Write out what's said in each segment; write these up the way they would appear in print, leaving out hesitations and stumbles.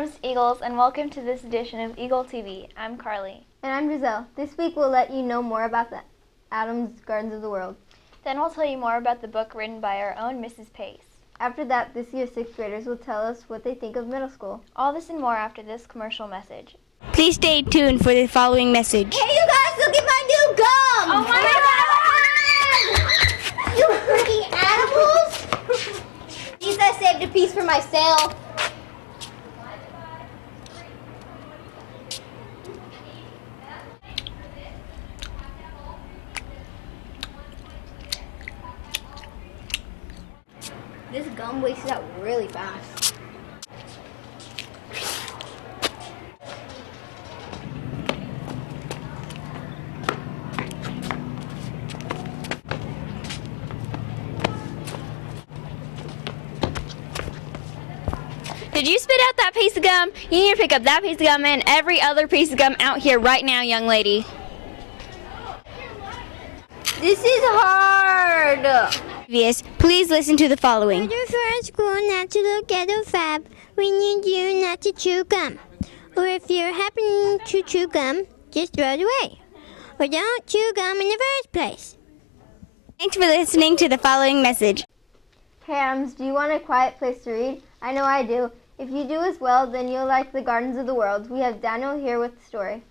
Adams Eagles, and welcome to this edition of Eagle TV. I'm Carly. And I'm Giselle. This week we'll let you know more about the Adams Gardens of the World. Then we'll tell you more about the book written by our own Mrs. Pace. After that, this year's 6th graders will tell us what they think of middle school. All this and more after this commercial message. Please stay tuned for the following message. Hey, you guys, look at my new gum! Oh my God! You freaking animals! These I saved a piece for myself. This gum wastes out really fast. Did you spit out that piece of gum? You need to pick up that piece of gum and every other piece of gum out here right now, young lady. This is hard. Please listen to the following. Order for our school not to look at a fab. We need you not to chew gum. Or if you're happening to chew gum, just throw it away. Or don't chew gum in the first place. Thanks for listening to the following message. Hey Adams, do you want a quiet place to read? I know I do. If you do as well, then you'll like the Gardens of the World. We have Daniel here with the story.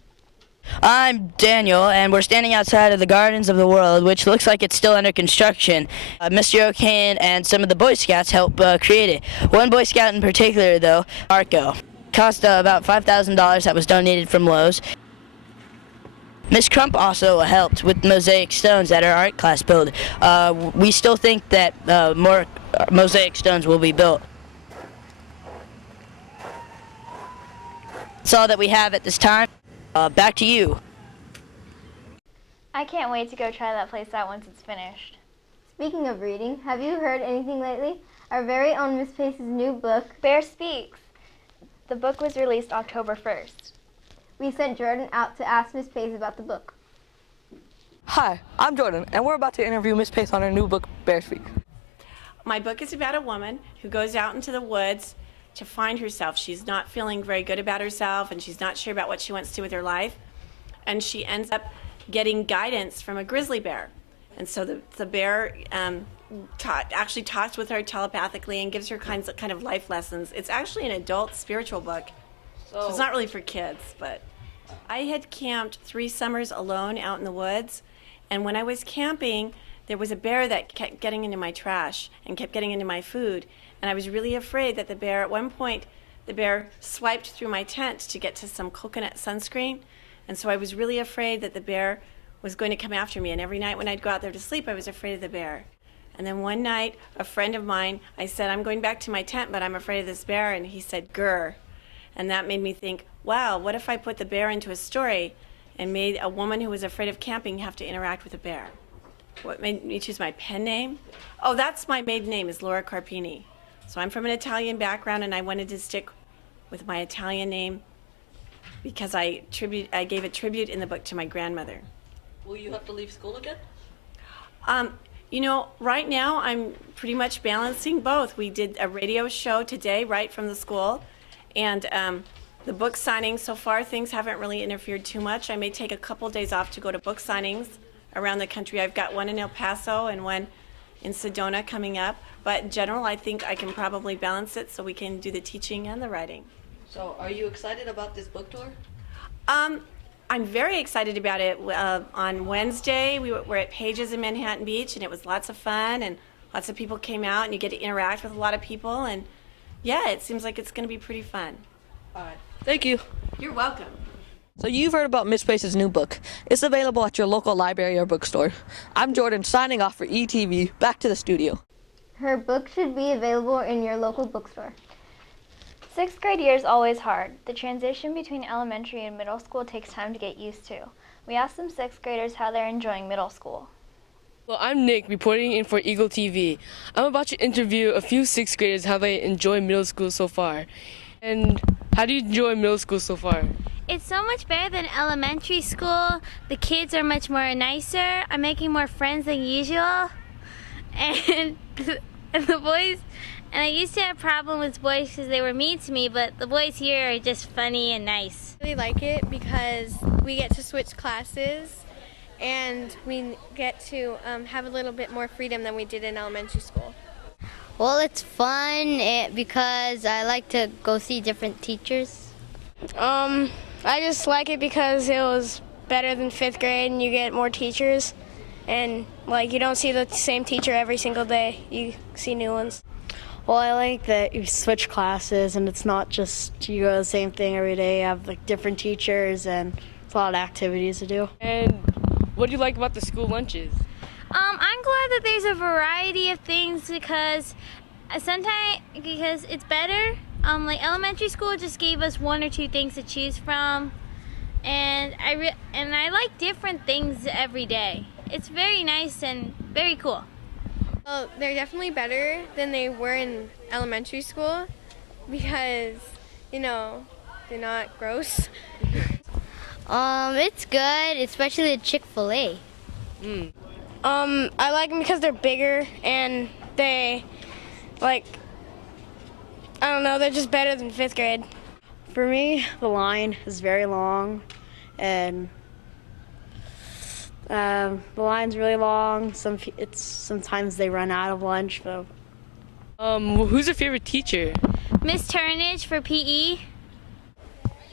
I'm Daniel, and we're standing outside of the Gardens of the World, which looks like it's still under construction. Mr. O'Kane and some of the Boy Scouts helped create it. One Boy Scout in particular, though, Marco. Cost about $5,000 that was donated from Lowe's. Miss Crump also helped with mosaic stones that our art class built. We still think that more mosaic stones will be built. That's all that we have at this time. Back to you. I can't wait to go try that place out once it's finished. Speaking of reading, have you heard anything lately? Our very own Miss Pace's new book, Bear Speaks. The book was released October 1st. We sent Jordan out to ask Miss Pace about the book. Hi, I'm Jordan, and we're about to interview Miss Pace on her new book, Bear Speak. My book is about a woman who goes out into the woods to find herself. She's not feeling very good about herself, and she's not sure about what she wants to do with her life. And she ends up getting guidance from a grizzly bear. And so the bear actually talks with her telepathically and gives her kind of life lessons. It's actually an adult spiritual book, so it's not really for kids. But I had camped 3 summers alone out in the woods, and when I was camping, there was a bear that kept getting into my trash and kept getting into my food. And I was really afraid that at one point, the bear swiped through my tent to get to some coconut sunscreen. And so I was really afraid that the bear was going to come after me. And every night when I'd go out there to sleep, I was afraid of the bear. And then one night, a friend of mine, I said, I'm going back to my tent, but I'm afraid of this bear. And he said, grr. And that made me think, wow, what if I put the bear into a story and made a woman who was afraid of camping have to interact with a bear? What made me choose my pen name? Oh, that's my maiden name, is Laura Carpini. So I'm from an Italian background, and I wanted to stick with my Italian name because I gave a tribute in the book to my grandmother. Will you have to leave school again? Right now I'm pretty much balancing both. We did a radio show today right from the school, and the book signings, so far things haven't really interfered too much. I may take a couple days off to go to book signings around the country. I've got one in El Paso and one in Sedona coming up. But in general, I think I can probably balance it so we can do the teaching and the writing. So are you excited about this book tour? I'm very excited about it. On Wednesday, we were at Pages in Manhattan Beach, and it was lots of fun, and lots of people came out, and you get to interact with a lot of people. And yeah, it seems like it's going to be pretty fun. All right. Thank you. You're welcome. So you've heard about Miss Pace's new book. It's available at your local library or bookstore. I'm Jordan, signing off for ETV. Back to the studio. Her book should be available in your local bookstore. 6th grade year is always hard. The transition between elementary and middle school takes time to get used to. We asked some 6th graders how they're enjoying middle school. Well, I'm Nick, reporting in for Eagle TV. I'm about to interview a few 6th graders how they enjoy middle school so far. And how do you enjoy middle school so far? It's so much better than elementary school. The kids are much more nicer. I'm making more friends than usual. And And the boys, and I used to have a problem with boys because they were mean to me, but the boys here are just funny and nice. I really like it because we get to switch classes and we get to have a little bit more freedom than we did in elementary school. Well, it's fun because I like to go see different teachers. I just like it because it was better than 5th grade and you get more teachers. And like you don't see the same teacher every single day. You see new ones. Well, I like that you switch classes and it's not just you go the same thing every day. You have like different teachers and it's a lot of activities to do. And what do you like about the school lunches? I'm glad that there's a variety of things because sometimes it's better. Like elementary school just gave us 1 or 2 things to choose from, and I like different things every day. It's very nice and very cool. Well, they're definitely better than they were in elementary school because, you know, they're not gross. It's good, especially the Chick-fil-A. I like them because they're bigger and they, like, I don't know, they're just better than 5th grade. For me, the line is very long and the line's really long. Sometimes they run out of lunch. So. Who's your favorite teacher? Miss Turnage for PE.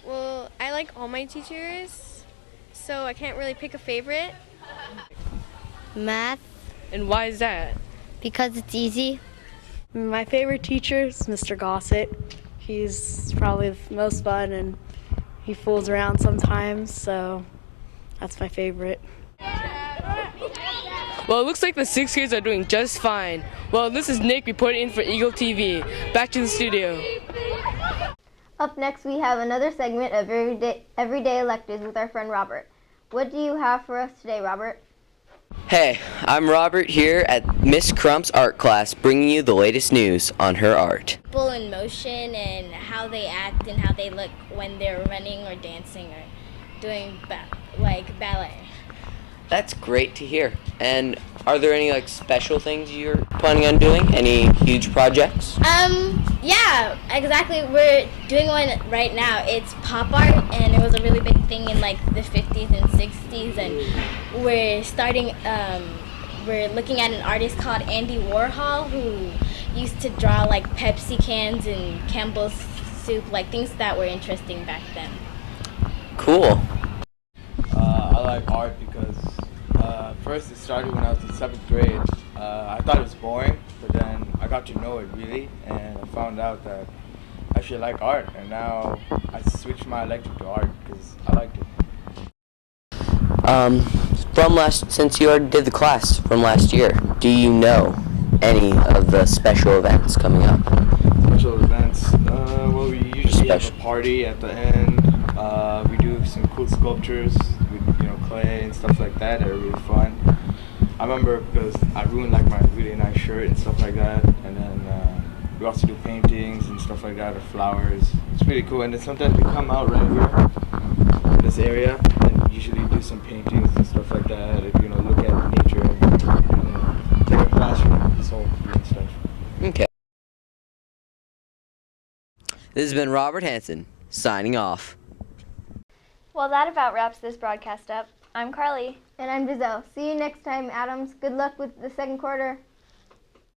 Well, I like all my teachers, so I can't really pick a favorite. Math, And why is that? because it's easy. My favorite teacher is Mr. Gossett. He's probably the most fun and he fools around sometimes, so that's my favorite. Well, it looks like the 6th graders are doing just fine. Well, this is Nick reporting in for Eagle TV. Back to the studio. Up next, we have another segment of Everyday Electives with our friend Robert. What do you have for us today, Robert? Hey, I'm Robert here at Miss Crump's art class, bringing you the latest news on her art. People in motion and how they act and how they look when they're running or dancing or doing ballet. That's great to hear. And are there any special things you're planning on doing? Any huge projects? Yeah, exactly. We're doing one right now. It's pop art, and it was a really big thing in the 50s and 60s. And we're looking at an artist called Andy Warhol who used to draw Pepsi cans and Campbell's soup, things that were interesting back then. Cool. I like art because first it started when I was in 7th grade. I thought it was boring, but then I got to know it really, and I found out that I actually like art, and now I switched my elective to art because I liked it. Since you already did the class from last year, do you know any of the special events coming up? Special events? Well, we usually have a party at the end. We do some cool sculptures with clay and stuff like that. They're really fun. I remember because I ruined my really nice shirt and stuff like that, and then we also do paintings and stuff like that, or flowers. It's really cool. And then sometimes we come out right here in this area and usually do some paintings and stuff like that. And, look at nature and it's like a classroom. It's all cool and stuff. Okay. This has been Robert Hansen, signing off. Well, that about wraps this broadcast up. I'm Carly. And I'm Giselle. See you next time, Adams. Good luck with the second quarter.